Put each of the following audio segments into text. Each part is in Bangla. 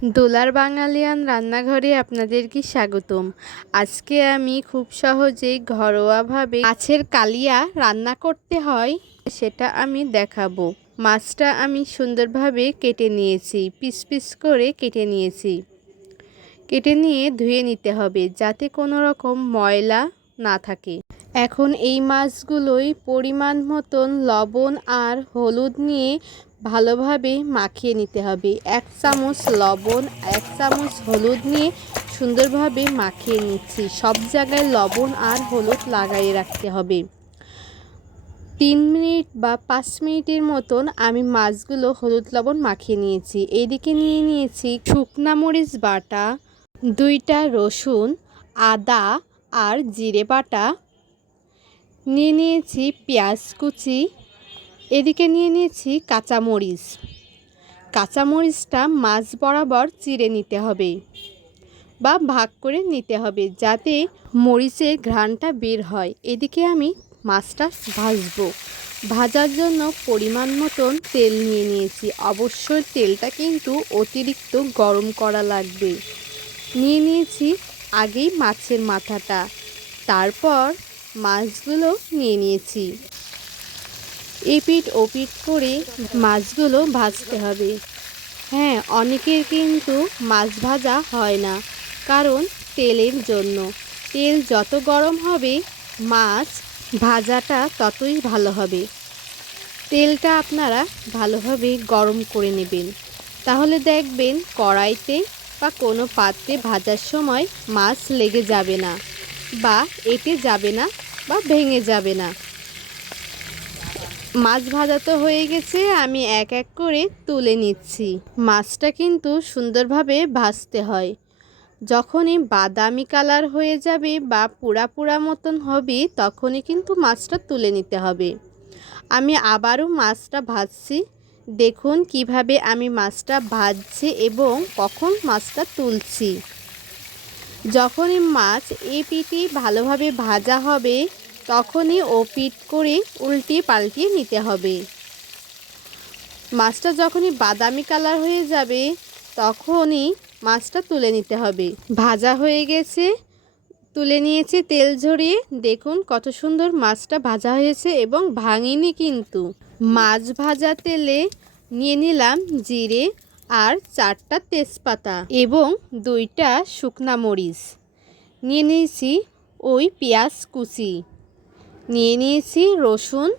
দোলার বাঙালিয়ান রান্নাঘরে আপনাদেরকে স্বাগতম। আজকে আমি খুব সহজেই ঘরোয়াভাবে মাছের কালিয়া রান্না করতে হয় সেটা আমি দেখাবো। মাছটা আমি সুন্দরভাবে কেটে নিয়েছি, পিস পিস করে কেটে নিয়েছি। কেটে নিয়ে ধুয়ে নিতে হবে যাতে কোনো রকম ময়লা না থাকে। এখন এই মাছগুলোই পরিমাণ মতন লবণ আর হলুদ নিয়ে ভালোভাবে মাখিয়ে নিতে হবে। 1 চামচ লবণ 1 চামচ হলুদ নিয়ে সুন্দরভাবে মাখিয়ে নিচ্ছি। সব জায়গায় লবণ আর হলুদ লাগিয়ে রাখতে হবে। 3 মিনিট বা 5 মিনিটের মতন আমি মাছগুলো হলুদ লবণ মাখিয়ে নিয়েছি। এইদিকে নিয়ে নিয়েছি শুকনা মরিচ বাটা, 2টা রসুন, আদা আর জিরে বাটা, নিয়ে নিয়েছি পেঁয়াজ কুচি, এদিকে নিয়ে নিয়েছি কাঁচামরিচ। কাঁচামরিচটা মাছ বরাবর চিড়ে নিতে হবে বা ভাগ করে নিতে হবে যাতে মরিচের ঘ্রাণটা বের হয়। এদিকে আমি মাছটা ভাজবো। ভাজার জন্য পরিমাণ মতন তেল নিয়ে নিয়েছি। অবশ্যই তেলটা কিন্তু অতিরিক্ত গরম করা লাগবে। নিয়ে নিয়েছি আগেই মাছের মাথাটা, তারপর মাছগুলো নিয়ে নিয়েছি। এপিঠ ওপিঠ করে মাছগুলো ভাজতে হবে। হ্যাঁ, অনেকের কিন্তু মাছ ভাজা হয় না, কারণ তেলের জন্য। তেল যত গরম হবে মাছ ভাজাটা ততই ভালো হবে। তেলটা আপনারা ভালোভাবে গরম করে নেবেন, তাহলে দেখবেন কড়াইতে বা কোনো পাত্রে ভাজার সময় মাছ লেগে যাবে না বা এঁটে যাবে না বা ভেঙে যাবে না। মাছ ভাজা তো হয়ে গেছে, আমি এক এক করে তুলে নিচ্ছি। মাছটা কিন্তু সুন্দরভাবে ভাজতে হয়। যখনই বাদামি কালার হয়ে যাবে বা পোড়া পোড়া মতন হবে তখনই কিন্তু মাছটা তুলে নিতে হবে। আমি আবারও মাছটা ভাজছি। দেখুন কিভাবে আমি মাছটা ভাজছি এবং কখন মাছটা তুলছি। যখনই মাছ এপিঠে ভালোভাবে ভাজা হবে তখনই ওপিঠ করে উল্টিয়ে পাল্টিয়ে নিতে হবে। মাছটা যখনই বাদামি কালার হয়ে যাবে তখনই মাছটা তুলে নিতে হবে। ভাজা হয়ে গেছে, তুলে নিয়েছি তেল ঝরিয়ে। দেখুন কত সুন্দর মাছটা ভাজা হয়েছে এবং ভাঙিনি কিন্তু। মাছ ভাজা তেলে নিয়ে নিলাম জিরে আর 4টা তেজপাতা এবং 2টা শুকনা মরিচ। নিয়ে নিয়েছি ওই পেঁয়াজ কুচি, নিয়ে নিয়েছি রসুন।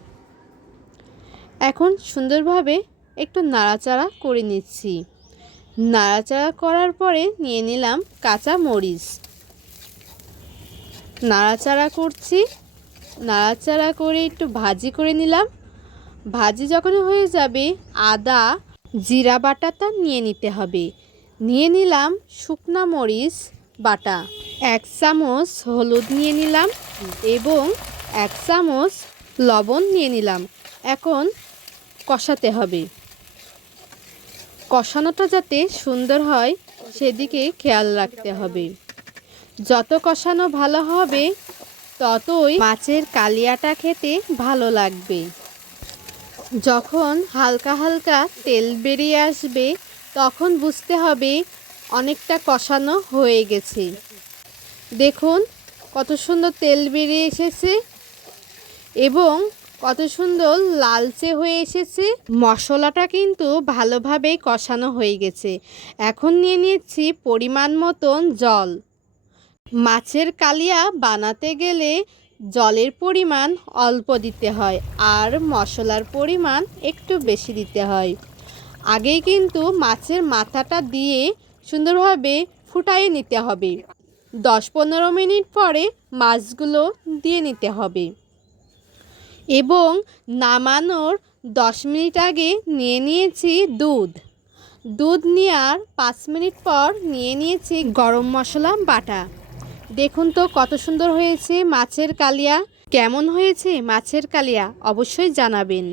এখন সুন্দরভাবে একটু নাড়াচাড়া করে নিচ্ছি। নাড়াচাড়া করার পরে নিয়ে নিলাম কাঁচা মরিচ। নাড়াচাড়া করছি, নাড়াচাড়া করে একটু ভাজি করে নিলাম। ভাজি যখন হয়ে যাবে আদা জিরা বাটাটা নিয়ে নিতে হবে। নিয়ে নিলাম শুকনা মরিচ বাটা, 1 চামচ হলুদ নিয়ে নিলাম এবং 1 চামচ লবণ নিয়ে নিলাম। এখন কষাতে হবে। কষানোটা যাতে সুন্দর হয় সেদিকে খেয়াল রাখতে হবে। যত কষানো ভালো হবে ততই মাছের কালিয়াটা খেতে ভালো লাগবে। যখন হালকা হালকা তেল বেরিয়ে আসবে তখন বুঝতে হবে অনেকটা কষানো হয়ে গেছে। দেখুন কত সুন্দর তেল বেরিয়ে এসেছে এবং কত সুন্দর লালচে হয়ে এসেছে। মশলাটা কিন্তু ভালোভাবেই কষানো হয়ে গেছে। এখন নিয়ে নিচ্ছি পরিমাণ মতন জল। মাছের কালিয়া বানাতে গেলে জলের পরিমাণ অল্প দিতে হয় আর মশলার পরিমাণ একটু বেশি দিতে হয়। আগেই কিন্তু মাছের মাথাটা দিয়ে সুন্দরভাবে ফুটিয়ে নিতে হবে। 10-15 মিনিট পরে মাছগুলো দিয়ে নিতে হবে এবং নামানোর 10 মিনিট আগে নিয়ে নিয়েছি দুধ। দুধ নেওয়ার 5 মিনিট পর নিয়ে নিয়েছি গরম মশলা বাটা। দেখুন তো কত সুন্দর হয়েছে মাছের কালিয়া। কেমন হয়েছে মাছের কালিয়া অবশ্যই জানাবেন।